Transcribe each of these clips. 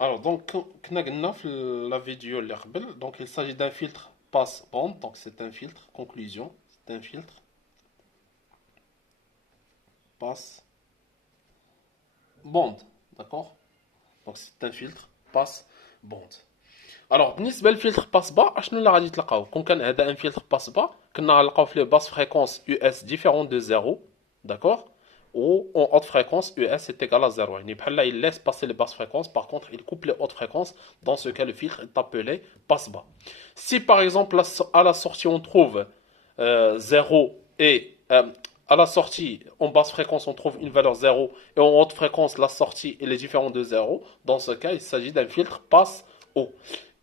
Alors, donc, كنا قلنا في la vidéo اللي قبل, donc il s'agit d'un filtre passe-bande, donc c'est un filtre, conclusion, c'est un filtre passe-bande, d'accord? Donc c'est un filtre passe-bande. Alors, بالنسبة للفلتر باس با اشنو اللي غادي تلقاو كون كان هذا ان فلتر باس با كنا غنلقاو فيه باس fréquence US différent de 0, d'accord, ou en haute fréquence US est égal à 0. Il laisse passer les basses fréquences, par contre il coupe les hautes fréquences. Dans ce cas, le filtre est appelé passe bas. Si par exemple à la sortie on trouve 0 et à la sortie en basse fréquence on trouve une valeur 0 et en haute fréquence la sortie elle est différente de 0, dans ce cas il s'agit d'un filtre passe haut.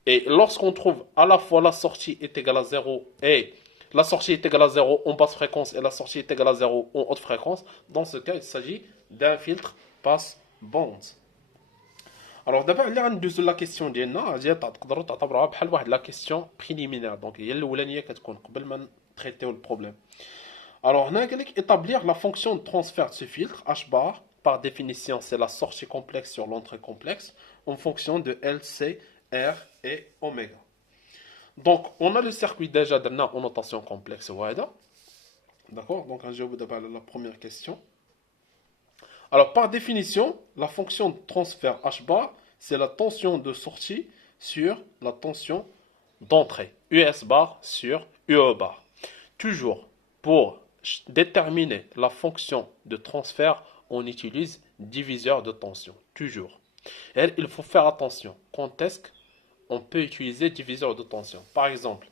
Et lorsqu'on trouve à la fois la sortie est égale à 0 et la sortie est égale à 0 en basse fréquence et la sortie est égale à 0 en haute fréquence, dans ce cas, il s'agit d'un filtre passe-bande. Alors d'abord, اللي غندوزو la question ديالنا هي تقدروا تعتبروها بحال واحد la question préliminaire. Donc هي الاولانيه كتكون قبل ما نتريتيو البروبليم. Alors هنا قال لك établir la fonction de transfert de ce filtre h bar. Par définition, c'est la sortie complexe sur l'entrée complexe en fonction de LC, R et oméga. Donc, on a le circuit déjà en notation complexe. D'accord? Donc, je vais d'abord la première question. Alors, par définition, la fonction de transfert H bar, c'est la tension de sortie sur la tension d'entrée. US bar sur UE bar. Toujours, pour déterminer la fonction de transfert, on utilise diviseur de tension. Toujours. Et il faut faire attention. Quand est-ce qu'on peut utiliser diviseur de tension? Par exemple,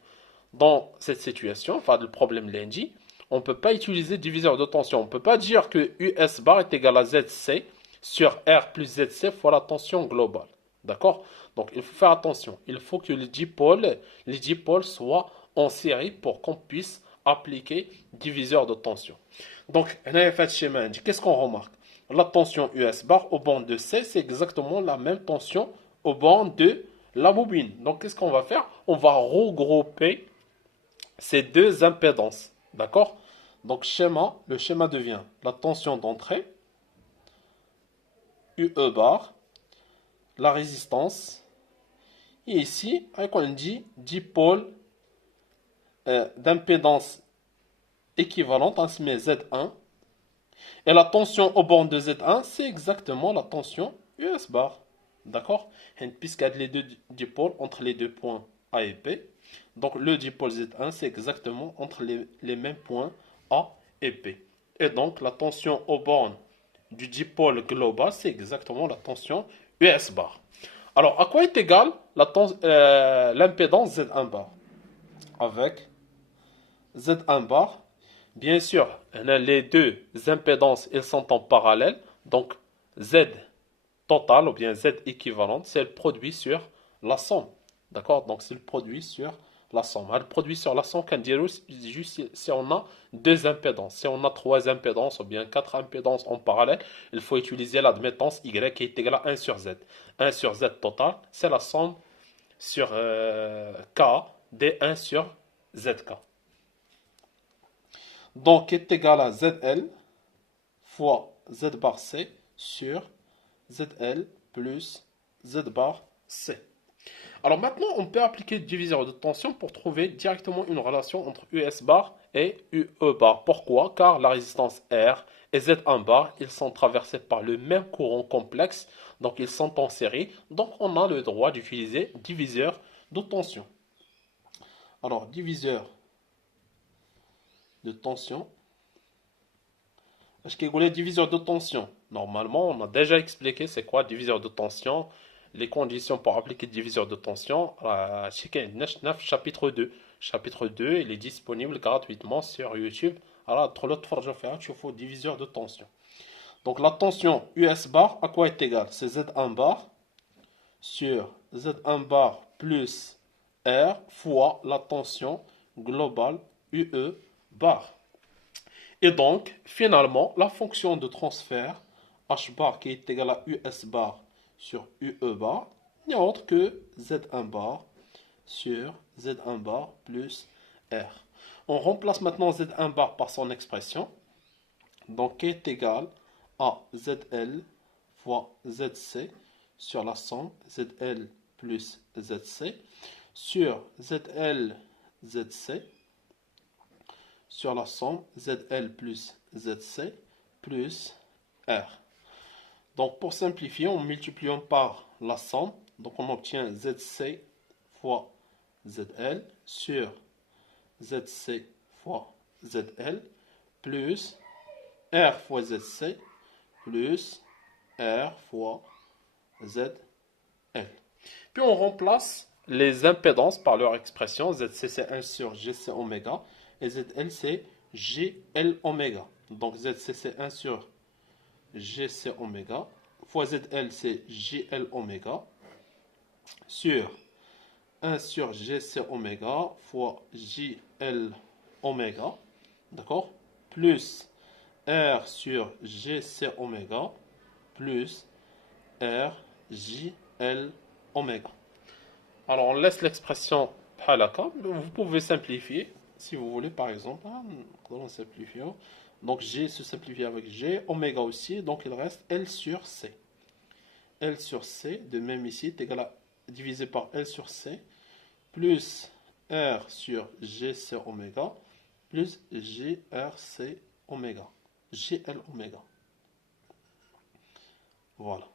dans cette situation, enfin le problème lundi, on ne peut pas utiliser diviseur de tension. On ne peut pas dire que US bar est égal à ZC sur R plus ZC fois la tension globale. D'accord? Donc il faut faire attention. Il faut que les dipôles soient en série pour qu'on puisse appliquer diviseur de tension. Donc, qu'est-ce qu'on remarque? La tension US bar au bord de C, c'est exactement la même tension au bord de la bobine. Donc, qu'est-ce qu'on va faire? On va regrouper ces deux impédances. D'accord? Donc, le schéma devient la tension d'entrée, UE bar, la résistance, et ici, avec on dit dipôle d'impédance équivalente, on se met Z1. Et la tension au bord de Z1, c'est exactement la tension US bar. D'accord? Puisqu'il y a les deux dipôles entre les deux points A et B. Donc le dipôle Z1, c'est exactement entre les mêmes points A et B. Et donc la tension au bord du dipôle global, c'est exactement la tension US bar. Alors, à quoi est égale l'impédance Z1 bar? Avec Z1 bar, bien sûr, les deux impédances, elles sont en parallèle. Donc, Z total ou bien Z équivalente, c'est le produit sur la somme. D'accord? Donc, c'est le produit sur la somme. Le produit sur la somme, quand juste si on a deux impédances. Si on a trois impédances ou bien quatre impédances en parallèle, il faut utiliser l'admettance Y qui est égale à 1 sur Z. 1 sur Z total, c'est la somme sur K des 1 sur ZK. Donc, est égal à ZL fois Z bar C sur ZL plus Z bar C. Alors maintenant, on peut appliquer le diviseur de tension pour trouver directement une relation entre US bar et UE bar. Pourquoi? Car la résistance R et Z1 bar, ils sont traversés par le même courant complexe, donc ils sont en série. Donc on a le droit d'utiliser diviseur de tension. Alors, diviseur de tension. Est-ce qu'il y a diviseur de tension? Normalement, on a déjà expliqué c'est quoi diviseur de tension, les conditions pour appliquer diviseur de tension. Chapitre 2. Chapitre 2, il est disponible gratuitement sur YouTube. Alors, il faut diviseur de tension. Donc, la tension US bar, à quoi est égale? C'est Z1 bar sur Z1 bar plus R fois la tension globale UE bar. Et donc, finalement, la fonction de transfert H bar qui est égale à US bar sur UE bar n'est autre que Z1 bar sur Z1 bar plus R. On remplace maintenant Z1 bar par son expression, donc qui est égal à ZL fois ZC sur la somme ZL plus ZC sur ZL ZC sur la somme ZL plus ZC plus R. Donc pour simplifier, en multipliant par la somme, donc on obtient ZC fois ZL sur ZC fois ZL plus R fois ZC plus R fois ZL. Puis on remplace les impédances par leur expression. ZC c'est 1 sur GC oméga et ZL c'est GL oméga. Donc ZC c'est 1 sur GC oméga fois ZL c'est GL oméga sur 1 sur GC oméga fois JL oméga, d'accord, plus R sur GC oméga plus R JL oméga. Alors on laisse l'expression halaka, vous pouvez simplifier si vous voulez par exemple. On simplifie. Donc G se simplifie avec G, oméga aussi, donc il reste L sur C. L sur C, de même ici, est égal à divisé par L sur C, plus R sur GC oméga, plus GRC oméga, GL oméga. Voilà.